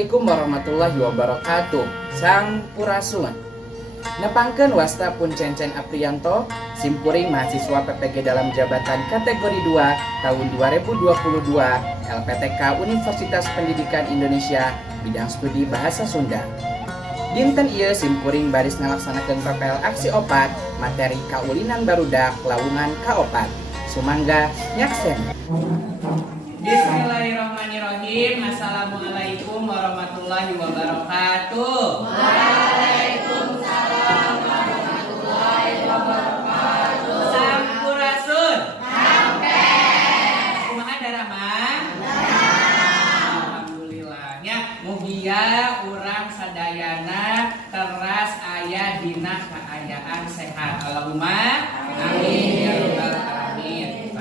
Assalamualaikum warahmatullahi wabarakatuh. Sampurasun. Nepangkeun wasta pun Cencen Aprianto, simkuring mahasiswa PPG dalam jabatan kategori 2 tahun 2022 LPTK Universitas Pendidikan Indonesia bidang studi Bahasa Sunda. Dinten ieu simkuring baris ngalaksanakeun PPL aksi opat materi kaulinan barudak Lawungan K4. Sumangga nyaksen. Bismillahirrahmanirrahim. Assalamualaikum warahmatullahi wabarakatuh. Waalaikumsalam warahmatullahi wabarakatuh. Sampurasun. Sampai. Kumaha darama? Alhamdulillahnya mugia urang sadayana teras aya dina kaayaan sehat. Allahumma amin ya rabbal alamin.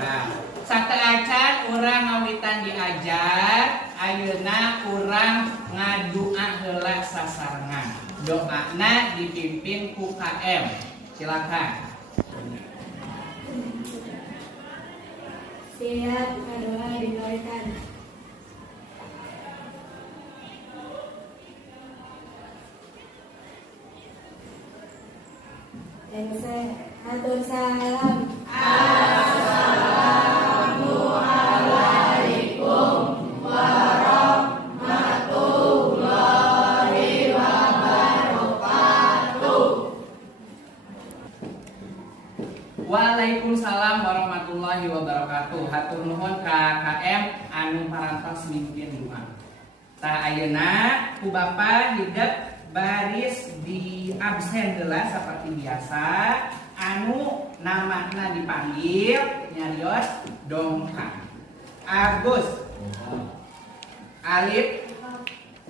Sateacan urang ngawitan diajar, ayeuna urang ngadua heula sasarengan. Doana dipimpin ku KM. Silakan. Siap, doa dimulaikan. Yang saya atur salam. Waalaikumsalam warahmatullahi wabarakatuh. Hatur nuhun ka KM anu parantos mimpin doa. Tah ayeuna ku Bapa hideuk baris di absen heula saperti biasa. Anu namana dipanggil nyarios dongkang. Agus. Alif.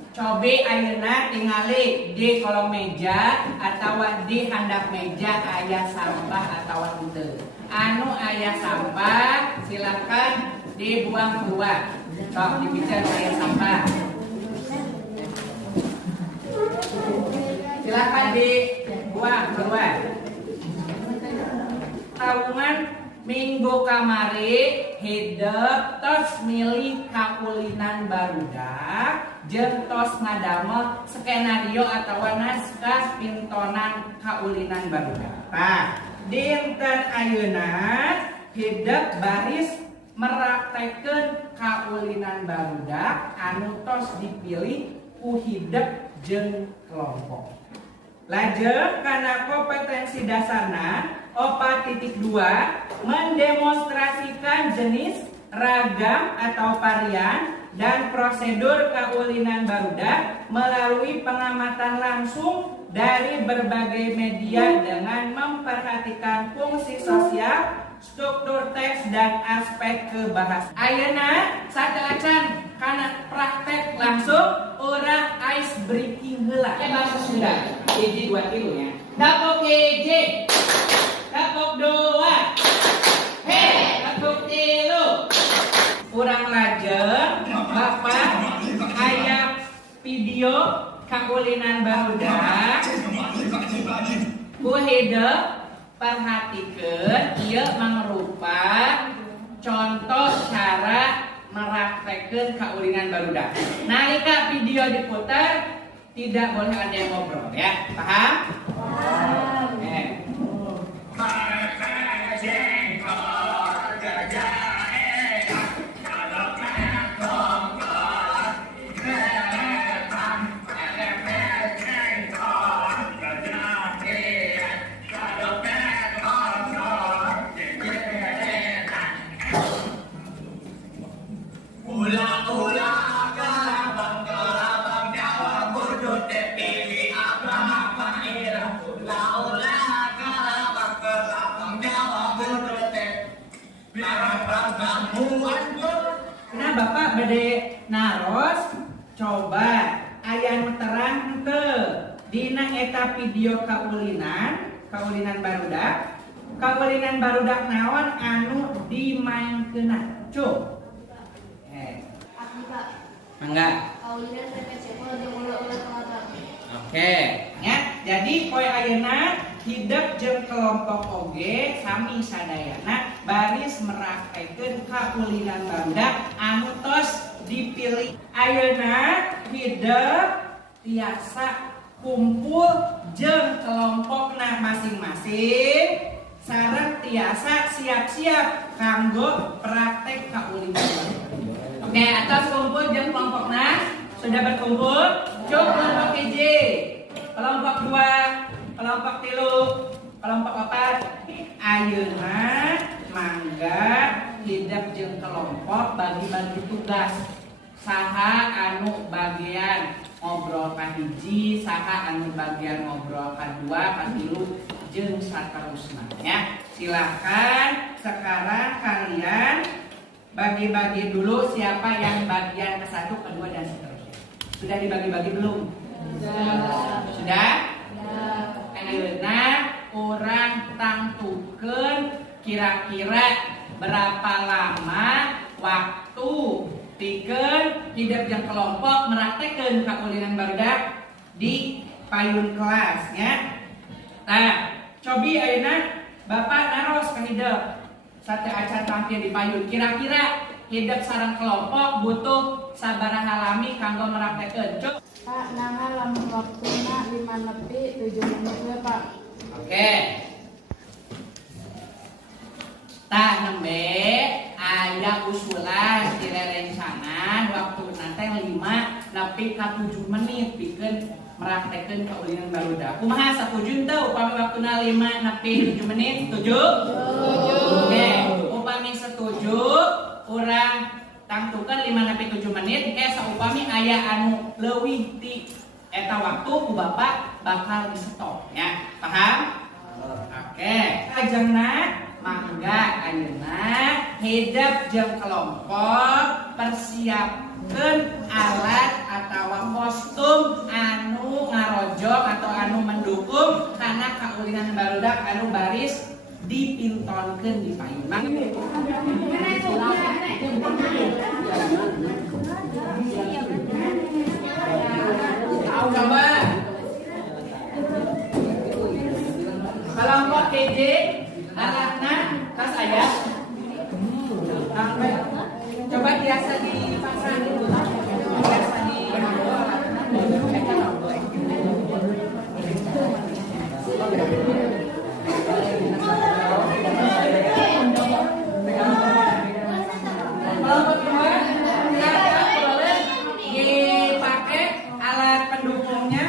Cobe ayeuna tingali di kolong meja atau di handap meja aya sampah atau henteu. Anu aya sampah silakan dibuang keluar. Sok dipican aya sampah. Silakan dibuang keluar. Taungan minggu kamari hidup tos milih kaulinan barudak jeung tos ngadamel skenario atau naskah pintonan kaulinan barudak. Nah, dinten ayeuna hidup baris meraktekeun kaulinan barudak anu tos dipilih ku hidup jeung kelompok. Lajeng kana kompetensi dasarna 4.2 mendemonstrasikan jenis, ragam atau varian dan prosedur kaulinan barudak melalui pengamatan langsung dari berbagai media dengan memperhatikan fungsi sosial, struktur teks dan aspek kebahasaan. Ayeuna sateacan kana praktek langsung urang ice breaking heula. Bahasa Sunda. Hiji 2 3 ya. Dapok hiji. Dapok 2. He, dapok 3. Urang lajeng Bapak aya video kaulinan barudak. Ku hideuk perhatikeun ieu mangrupa contoh cara meraktekeun kaulinan barudak. Nalika video diputar tidak boleh ada yang ngobrol ya. Paham? Paham. Nah Bapak bade naros coba aya nu terang henteu dina eta video kaulinan barudak. Kaulinan barudak naon anu dimainkeunna? Cuk. Akika. Mangga. Kaulinan PPCP jeung ulah-ulah pengatar. Oke, ya. Jadi poe ayeuna hidup jeung kelompok oge sami sadayana baris meraktekeun kaulinan barudak anu tos dipilih. Ayeuna hideuk tiasa kumpul jeung kelompokna masing-masing sareng tiasa siap-siap kanggo praktek kaulinan barudak. Oke, atas kumpul jeung kelompokna sudah berkumpul. Cuk kelompok hiji, kelompok 2, kelompok 3, kelompok 4. Ayeuna mangga hidup jeung kelompok bagi-bagi tugas. Saha anu bagian ngobrol ka hiji, saha anu bagian ngobrol ka 2, ka 3 jeung saterusna ya. Silakan sekarang kalian bagi-bagi dulu siapa yang bagian ke 1, ke 2 dan seterusnya. Sudah dibagi-bagi belum? Sudah? Ayeuna urang tangtukeun kira-kira berapa lama waktu pikeun hidup jeung kelompok meraktekeun kaulinan barudak di payun kelas nya. Nah, cobi ayeuna Bapak naros ka hidup sate acan tampil di payun. Kira-kira hidup sareng kelompok butuh sabaraha lami kanggo meraktekeun? Cuk. Pak, naha lamun waktuna 5 nepi 7 menit we, Pak. Oke. Tah nembe aya usulan di rerencangan waktu nanti 5 nepi ka 7 menit pikeun meraktekeun kaulinan barudak. Kumaha satuju teu upami waktuna 5 nepi 7 menit? Setuju? Setuju. Oke, upami setuju urang tangtukeun 5 nepi 7 menit ke saupami aya anu leuwih ti eta waktu ku Bapak bakal di stop ya. Paham? Oke, ajengna mangga ayeuna hidup jeung kelompok persiapkeun alat atawa kostum anu ngarojok atau anu mendukung kana kaulinan barudak anu baris dipintonkeun di payun. Coba kelompok KJ alatna tas aya. Coba biasa dipasang dulu. Biasa di kelompok 2 boleh dipakai alat pendukungnya.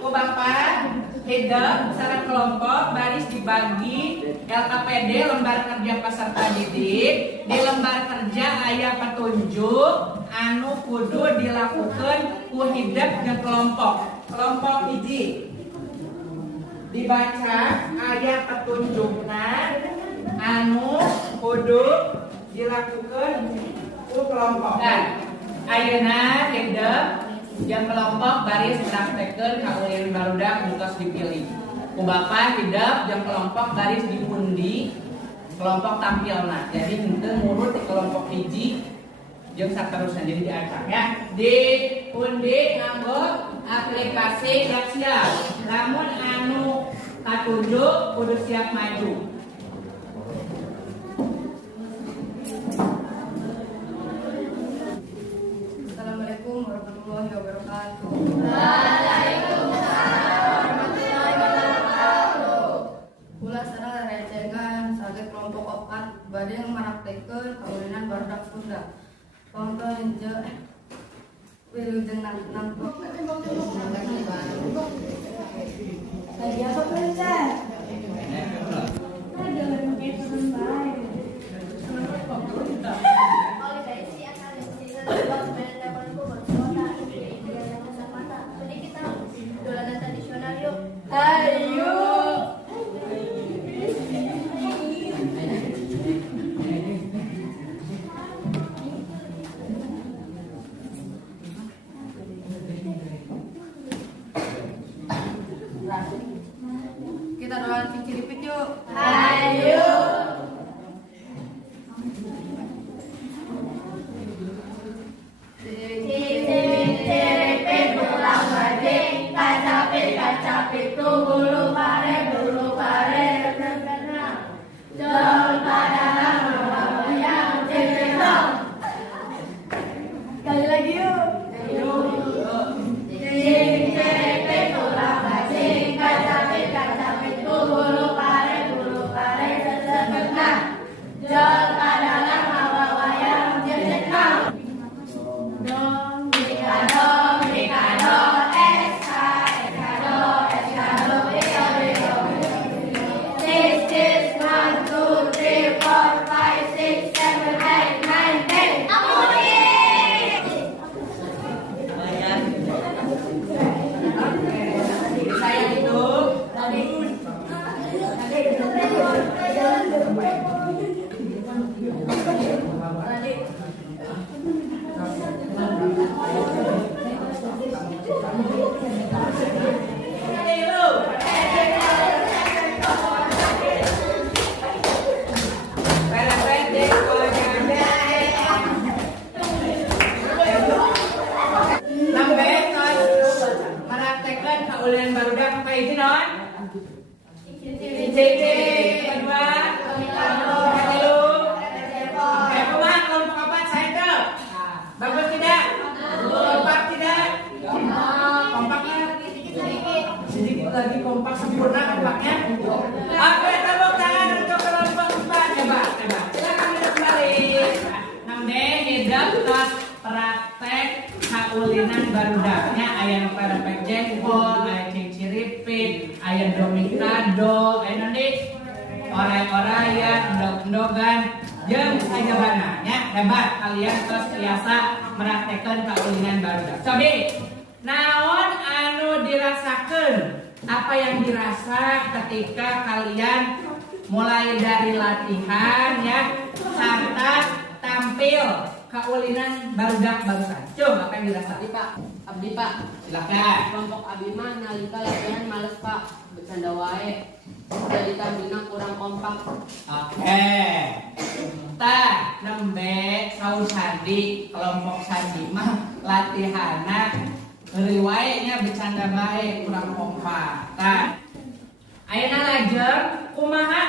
Ku Bapak hidup sareng kelompok baris dibagi LKPD lembar kerja peserta didik. Di lembar kerja aya petunjuk anu kudu dilakukan ku hidup jeung kelompok. Kelompok hiji dibaca aya petunjukna anu kudu dilakukan ku kelompok. Dan ayeuna hidup jeung kelompok baris praktekeun kaulinan barudak butos dipilih. Ku Bapak hidup jeung kelompok baris diundi kelompok tampilna. Jadi henteu nurut di kelompok hiji jeung saterusna jadi diacak ya. Diundi nganggo aplikasi siap. Lamun anu katunjuk kudu siap maju. Assalamualaikum warahmatullahi wabarakatuh. Kula sareng rerencangan sebagai kelompok 4 bade meraktekeun kaulinan barudak Sunda. Contoh henteu wilujeng nangkep. Tadi apa belajar? Ayo. Kita doain pikir-pikir yuk. Ayo. Pulang balik, kaca pitu bulu pare terkenal. Jol padalang yang terkenal. Kali lagi yuk. Cing cerete tulang bajing kaca pitu bulu pare terkenal. Jol padalang wayang terkenal. Dong, Mikado, Eskado, Six, one, two, three, four, five, six, seven, eight, nine, ten. Saya itu kaulinan barudak apa itu non? Cek kedua, ketilu, kemana kelompok apa saya tuh? Bagus tidak? Kompak tidak? Kompaknya sedikit lagi kompak sempurna kompaknya. Oke, tepuk tangan untuk kelompok 4. Coba, silakan duduk kembali. Namde hidup tos praktek kaulinan barudaknya ayam parapek jengkol, ayam cinciripit, ayam domikado, ayam nanti orai-oraya, endog-endogan, jeung sajabananya. Hebat kalian tos biasa meraktekeun kaulinan barudak. Cobi, naon anu dirasakeun? Apa yang dirasa ketika kalian mulai dari latihan ya, serta tampil kaulinan barudak barusan? Coba apa yang dirasa? Abdi pak, Silakan. kelompok abdi mah nalika latihan males pak, bercanda wae. Jadi tambina kurang kompak. Oke. Tah, nembe saus sandi, kelompok sandi mah latihana riwae nya bercanda bae kurang kompak. Tah. Ayeuna lajeng kumaha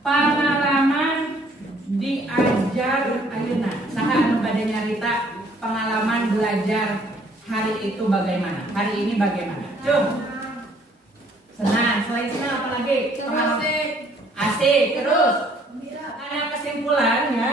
pengalaman diajar ayeuna? Saha anu bade nyarita pengalaman belajar hari itu bagaimana? Hari ini bagaimana? Cung. Senang, selain senang apa lagi? Asik, terus. Karena kesimpulannya,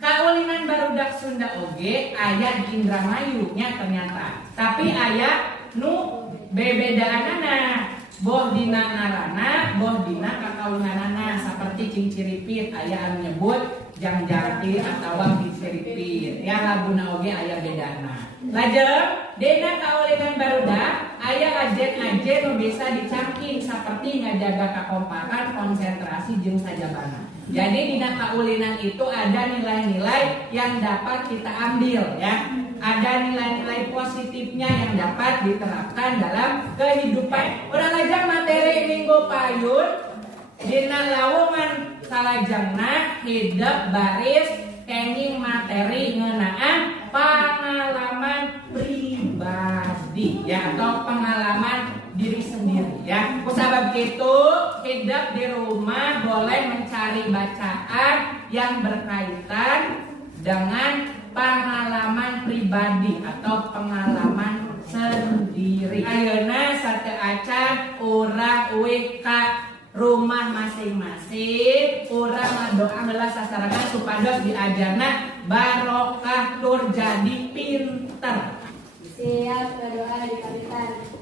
kaulinan barudak Sunda oge aya di Indramayu nya ternyata. Tapi aya nu bebedaanana. Boh dina narana, boh dina kakaulinanana seperti cinciripit aya anu nyebut jangjangtir atawa cinciripit. Ya laguna oge aya bedana. Lajeng dina kaulinan barudak aya ajen-ajen nu bisa dicangking seperti ngajaga kakompakan, konsentrasi jeung sajabana. Jadi dina kaulinan itu ada nilai-nilai yang dapat kita ambil ya. Ada nilai-nilai positifnya yang dapat diterapkan dalam kehidupan. Udah lajang materi minggu payun dina lawungan salajengna hidup baris kenging materi ngeunaan pengalaman pribadi ya, atau pengalaman diri sendiri ya. Kusabab gitu hidup di rumah boleh mencari bacaan yang berkaitan dengan pengalaman pribadi atau pengalaman sendiri. Ayeuna sateu acan urang uih ka rumah masing-masing, urang ngadoa heula sasarakan supados diajarna barokah tur jadi pinter. Siap berdoa di pamitan.